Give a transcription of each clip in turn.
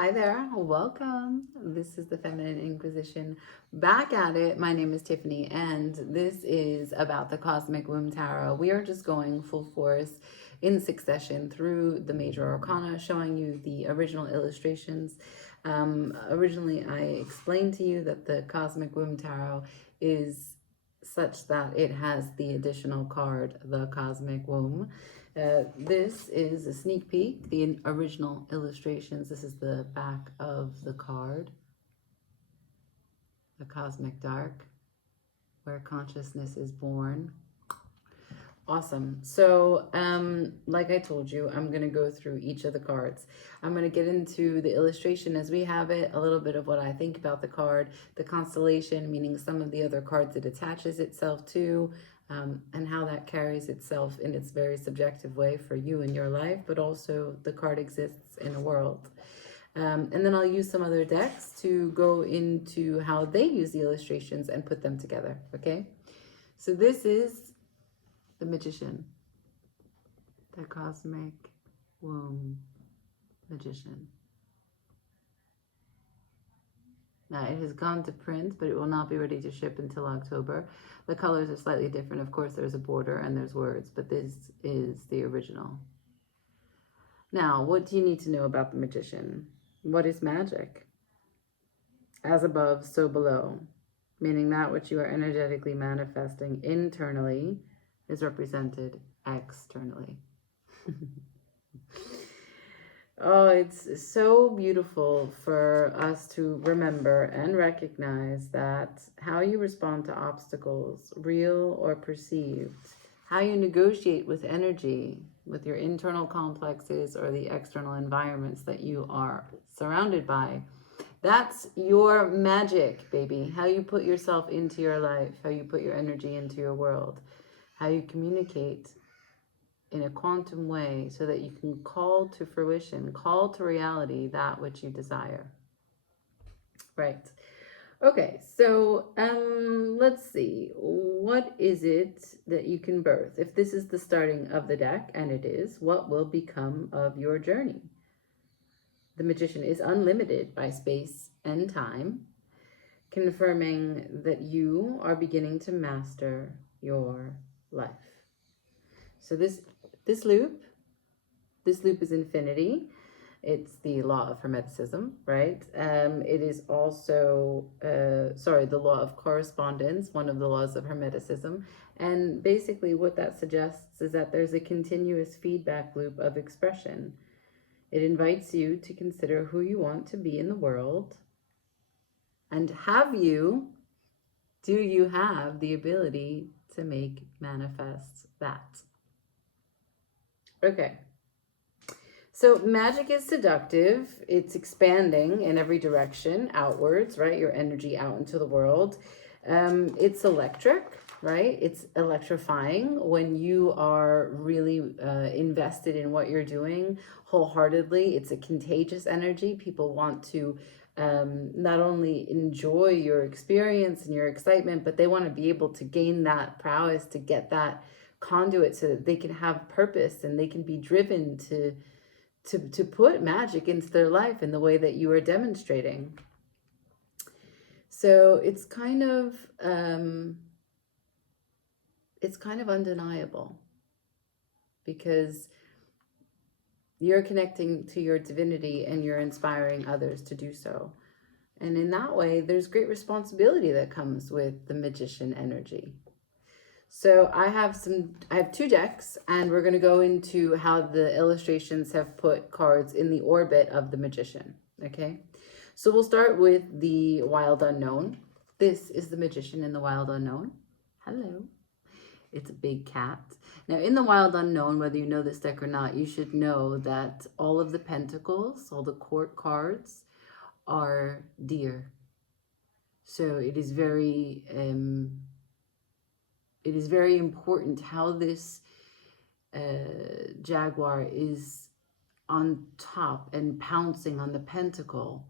Hi there, welcome. This is the Feminine Inquisition back at it. My name is Tiffany, and this is about the Cosmic Womb Tarot. We are just going full force in succession through the major arcana, showing you the original illustrations. Originally, I explained to you that the Cosmic Womb Tarot is such that it has the additional card, the Cosmic Womb. This is a sneak peek, the original illustrations. This is the back of the card, the Cosmic Dark, where consciousness is born. Awesome. So, like I told you, I'm going to go through each of the cards. I'm going to get into the illustration as we have it, a little bit of what I think about the card, the constellation, meaning some of the other cards it attaches itself to, and how that carries itself in its very subjective way for you in your life, but also the card exists in a world. And then I'll use some other decks to go into how they use the illustrations and put them together, okay? So this is the Magician, the Cosmic Womb Magician. Now, it has gone to print, but it will not be ready to ship until October. The colors are slightly different. Of course, there's a border and there's words, but this is the original. Now, what do you need to know about the Magician? What is magic? As above, so below, meaning that which you are energetically manifesting internally is represented externally. Oh, it's so beautiful for us to remember and recognize that how you respond to obstacles, real or perceived, how you negotiate with energy, with your internal complexes or the external environments that you are surrounded by, that's your magic, baby. How you put yourself into your life, how you put your energy into your world, how you communicate in a quantum way so that you can call to fruition, call to reality that which you desire. Right. Okay, so let's see. What is it that you can birth? If this is the starting of the deck, and it is, what will become of your journey? The Magician is unlimited by space and time, confirming that you are beginning to master your life. So this loop is infinity. It's the law of Hermeticism, right? It is also, the law of correspondence, one of the laws of Hermeticism. And basically what that suggests is that there's a continuous feedback loop of expression. It invites you to consider who you want to be in the world. And do you have the ability to make manifest that? Okay. So magic is seductive. It's expanding in every direction, outwards, right? Your energy out into the world. It's electric, right? It's electrifying when you are really invested in what you're doing wholeheartedly. It's a contagious energy. People want to not only enjoy your experience and your excitement, but they want to be able to gain that prowess, to get that conduit so that they can have purpose and they can be driven to put magic into their life in the way that you are demonstrating. So it's kind of undeniable because you're connecting to your divinity and you're inspiring others to do so. And in that way, there's great responsibility that comes with the Magician energy. So I have two decks, and we're going to go into how the illustrations have put cards in the orbit of the Magician, okay? So we'll start with the Wild Unknown. This is the Magician in the Wild Unknown. Hello. It's a big cat. Now, in the Wild Unknown, whether you know this deck or not, you should know that all of the pentacles, all the court cards, are deer. So it is very important how this jaguar is on top and pouncing on the pentacle.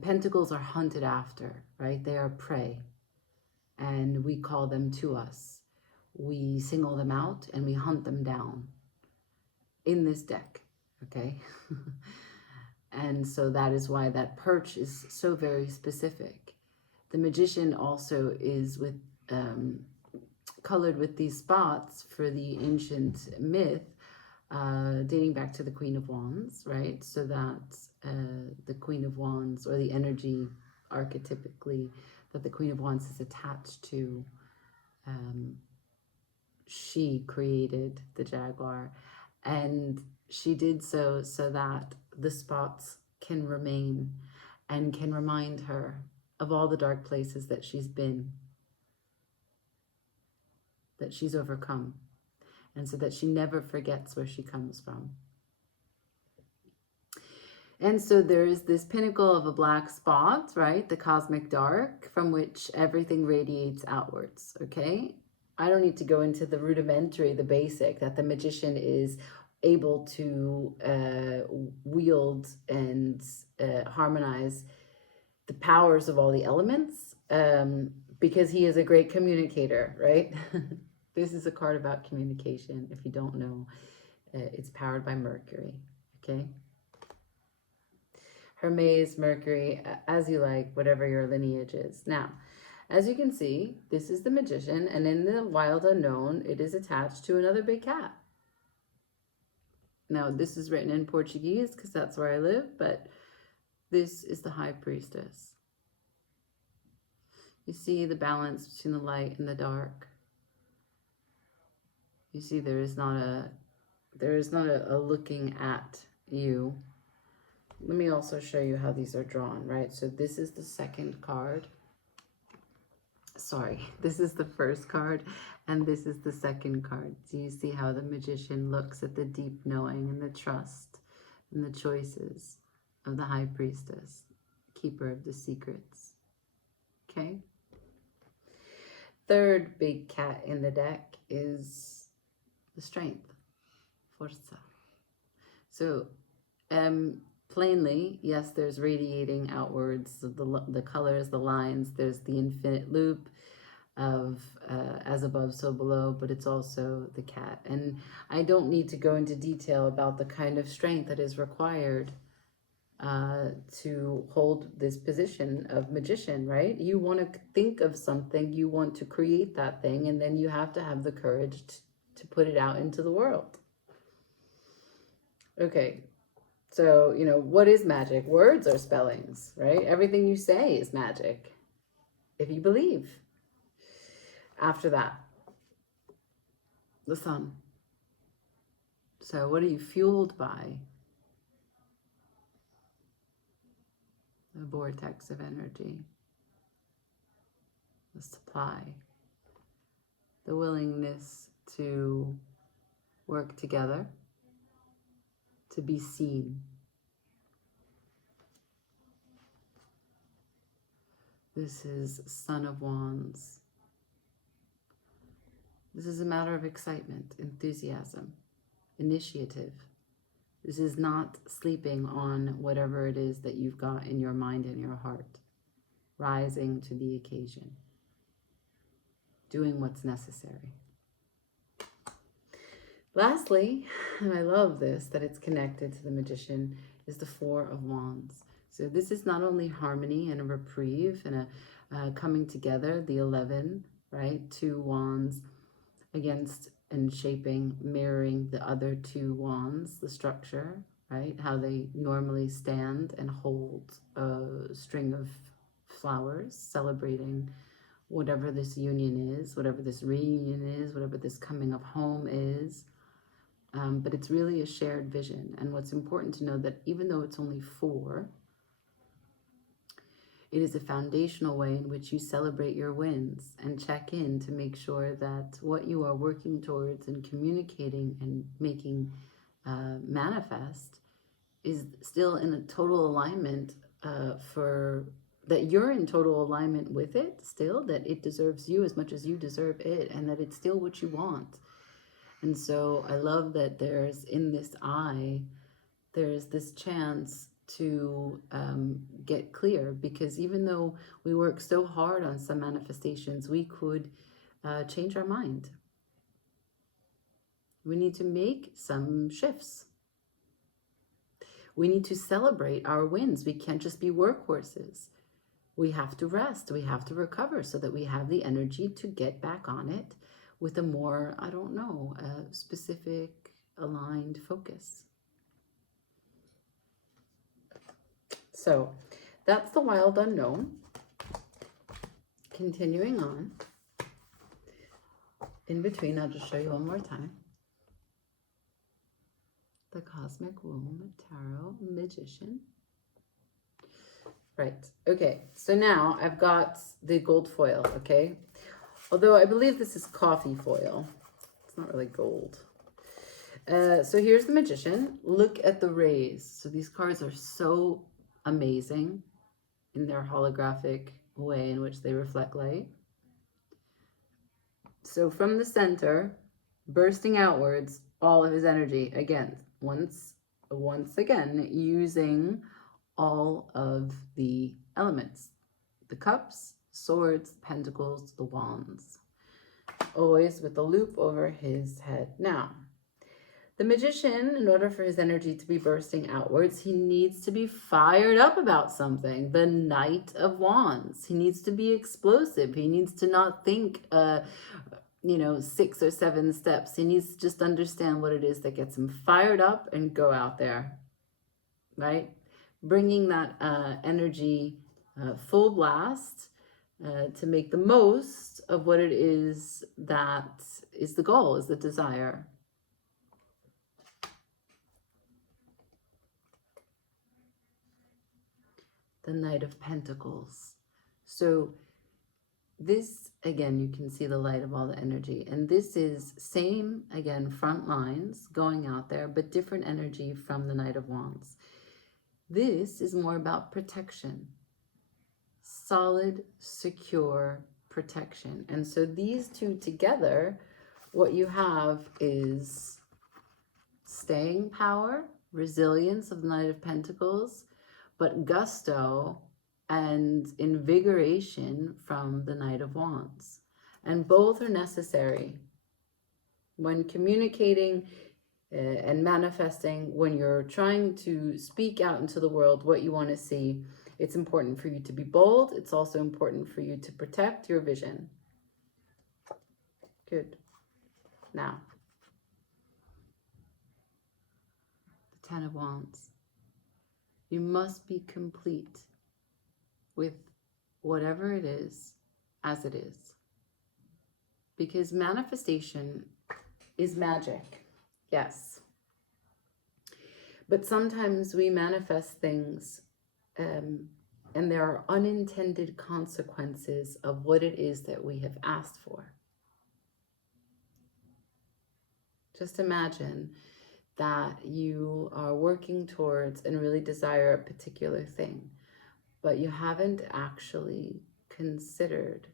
Pentacles are hunted after, right? They are prey, and we call them to us. We single them out and we hunt them down in this deck, okay? And so that is why that perch is so very specific. The magician also is with colored with these spots for the ancient myth, dating back to the Queen of Wands, right? So that the Queen of Wands, or the energy archetypically that the Queen of Wands is attached to, she created the jaguar, and she did so that the spots can remain and can remind her of all the dark places that she's been, that she's overcome, and so that she never forgets where she comes from. And so there is this pinnacle of a black spot, right? The cosmic dark, from which everything radiates outwards, okay? I don't need to go into the rudimentary, the basic, that the magician is able to wield and harmonize the powers of all the elements, because he is a great communicator, right? This is a card about communication. If you don't know, it's powered by Mercury, okay? Hermes, Mercury, as you like, whatever your lineage is. Now, as you can see, this is the magician, and in the wild unknown, it is attached to another big cat. Now, this is written in Portuguese because that's where I live, but this is the high priestess. You see the balance between the light and the dark. You see there is not a looking at you. Let me also show you how these are drawn, right? So this is the second card. Sorry, this is the first card, and this is the second card. Do you see how the magician looks at the deep knowing and the trust and the choices of the high priestess, keeper of the secrets? Okay. Third big cat in the deck is the strength, forza. So, plainly, yes, there's radiating outwards, the colors, the lines, there's the infinite loop of as above, so below, but it's also the cat. And I don't need to go into detail about the kind of strength that is required to hold this position of magician, right? You want to think of something, you want to create that thing, and then you have to have the courage to put it out into the world. Okay, so, you know, what is magic? Words are spellings, right? Everything you say is magic, if you believe. After that, the sun. So what are you fueled by? The vortex of energy, the supply, the willingness to work together, to be seen. This is Son of Wands. This is a matter of excitement, enthusiasm, initiative. This is not sleeping on whatever it is that you've got in your mind and your heart. Rising to the occasion. Doing what's necessary. Lastly, and I love this, that it's connected to the magician, is the Four of Wands. So this is not only harmony and a reprieve and a coming together, the 11, right? 2 wands against and shaping, mirroring the other 2 wands, the structure, right? How they normally stand and hold a string of flowers, celebrating whatever this union is, whatever this reunion is, whatever this coming of home is. But it's really a shared vision. And what's important to know that even though it's only 4, it is a foundational way in which you celebrate your wins and check in to make sure that what you are working towards and communicating and making manifest is still in a total alignment that you're in total alignment with it still, that it deserves you as much as you deserve it, and that it's still what you want. And so I love that there's, in this eye, there's this chance to get clear, because even though we work so hard on some manifestations, we could change our mind. We need to make some shifts. We need to celebrate our wins. We can't just be workhorses. We have to rest. We have to recover so that we have the energy to get back on it with a more, I don't know, specific, aligned focus. So that's the wild unknown. Continuing on. In between, I'll just show you one more time. The Cosmic Womb Tarot Magician. Right. Okay. So now I've got the gold foil. Okay. Although I believe this is coffee foil. It's not really gold. So here's the Magician. Look at the rays. So these cards are so amazing in their holographic way in which they reflect light. So from the center, bursting outwards, all of his energy. Again, once again, using all of the elements. The cups, swords, pentacles, the wands. Always with the loop over his head. Now, the Magician, in order for his energy to be bursting outwards, he needs to be fired up about something. The Knight of Wands. He needs to be explosive. He needs to not think, 6 or 7 steps. He needs to just understand what it is that gets him fired up and go out there, right? Bringing that energy full blast to make the most of what it is that is the goal, is the desire. The Knight of Pentacles. So this, again, you can see the light of all the energy. And this is same, again, front lines going out there, but different energy from the Knight of Wands. This is more about protection. Solid, secure protection. And so these two together, what you have is staying power, resilience of the Knight of Pentacles, but gusto and invigoration from the Knight of Wands. And both are necessary. When communicating and manifesting, when you're trying to speak out into the world what you want to see, it's important for you to be bold. It's also important for you to protect your vision. Good. Now, the Ten of Wands. You must be complete with whatever it is as it is. Because manifestation is magic, yes. But sometimes we manifest things and there are unintended consequences of what it is that we have asked for. Just imagine that you are working towards and really desire a particular thing, but you haven't actually considered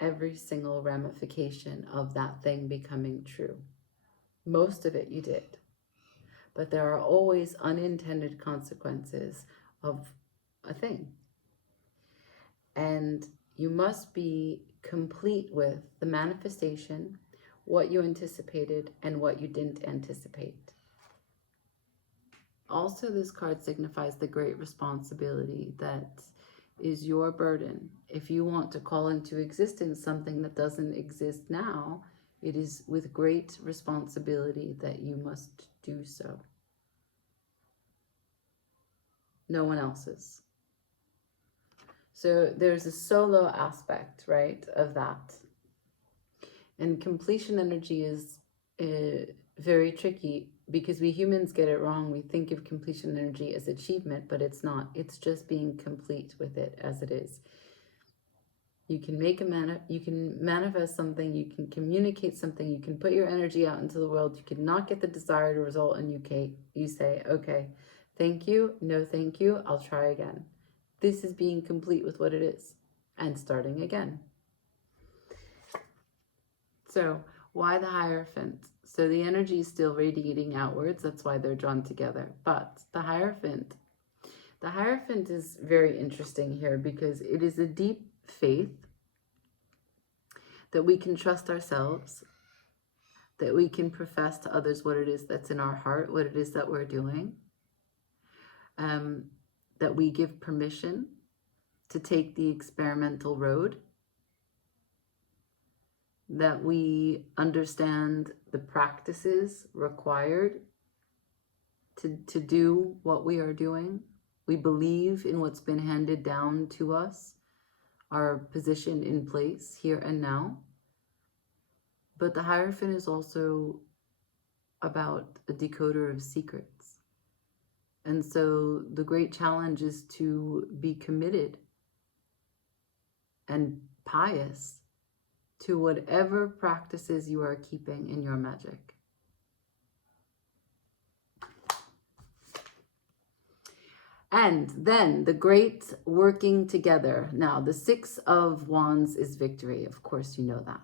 every single ramification of that thing becoming true. Most of it you did, but there are always unintended consequences of a thing. And you must be complete with the manifestation, what you anticipated and what you didn't anticipate. Also, this card signifies the great responsibility that is your burden. If you want to call into existence something that doesn't exist now, it is with great responsibility that you must do so. No one else's. So there's a solo aspect, right, of that. And completion energy is very tricky because we humans get it wrong. We think of completion energy as achievement, but it's not. It's just being complete with it as it is. You can make you can manifest something, you can communicate something, you can put your energy out into the world, you can not get the desired result, and you say, okay, thank you, no thank you, I'll try again. This is being complete with what it is and starting again. So why the Hierophant? So the energy is still radiating outwards. That's why they're drawn together. But the Hierophant is very interesting here because it is a deep faith that we can trust ourselves, that we can profess to others what it is that's in our heart, what it is that we're doing, that we give permission to take the experimental road, that we understand the practices required to do what we are doing. We believe in what's been handed down to us, our position in place here and now. But the Hierophant is also about a decoder of secrets. And so the great challenge is to be committed and pious to whatever practices you are keeping in your magic. And then the great working together. Now, the Six of Wands is victory. Of course, you know that.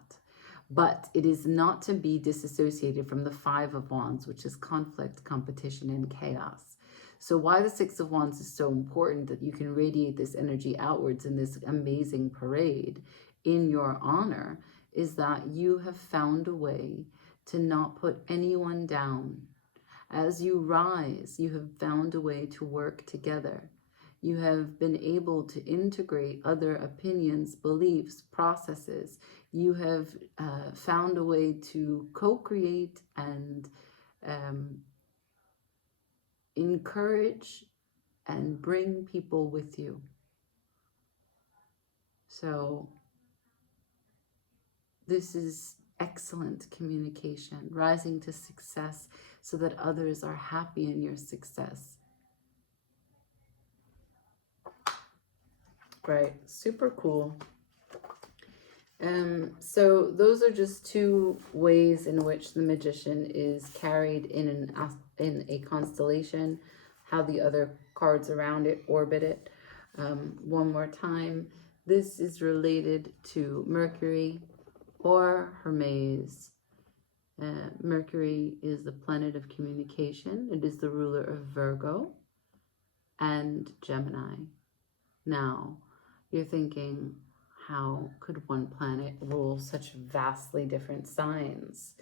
But it is not to be disassociated from the Five of Wands, which is conflict, competition, and chaos. So why the Six of Wands is so important, that you can radiate this energy outwards in this amazing parade in your honor, is that you have found a way to not put anyone down. As you rise, you have found a way to work together. You have been able to integrate other opinions, beliefs, processes. You have found a way to co-create and encourage and bring people with you. So this is excellent communication, rising to success so that others are happy in your success. Right, super cool. So those are just two ways in which the Magician is carried in a constellation, how the other cards around it orbit it. One more time, this is related to Mercury or Hermes. Mercury is the planet of communication. It is the ruler of Virgo and Gemini. Now, you're thinking, how could one planet rule such vastly different signs?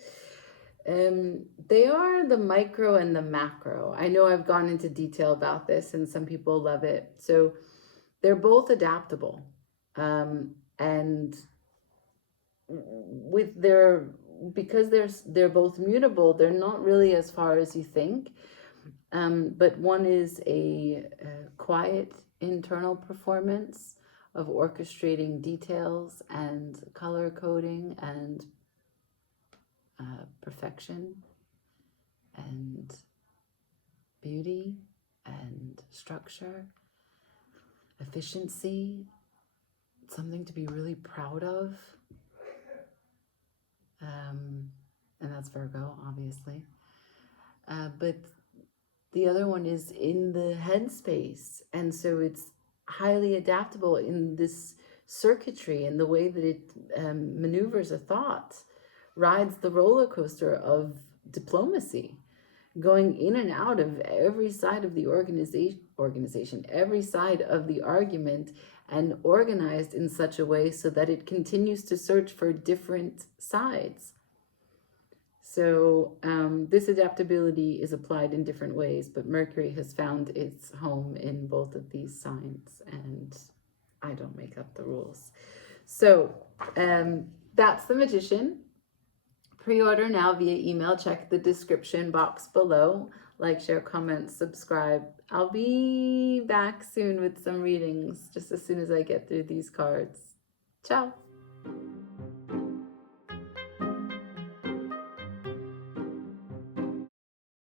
They are the micro and the macro. I know I've gone into detail about this and some people love it. So they're both adaptable. And with because they're both mutable, they're not really as far as you think. But one is a quiet internal performance of orchestrating details and color coding and perfection and beauty and structure, efficiency, something to be really proud of. And that's Virgo, obviously. But the other one is in the headspace. And so it's highly adaptable in this circuitry and the way that it maneuvers a thought, rides the roller coaster of diplomacy, going in and out of every side of the organization, every side of the argument, and organized in such a way so that it continues to search for different sides. So this adaptability is applied in different ways, but Mercury has found its home in both of these signs, and I don't make up the rules. So that's the Magician. Pre-order now via email. Check the description box below. Like, share, comment, subscribe. I'll be back soon with some readings, just as soon as I get through these cards. Ciao.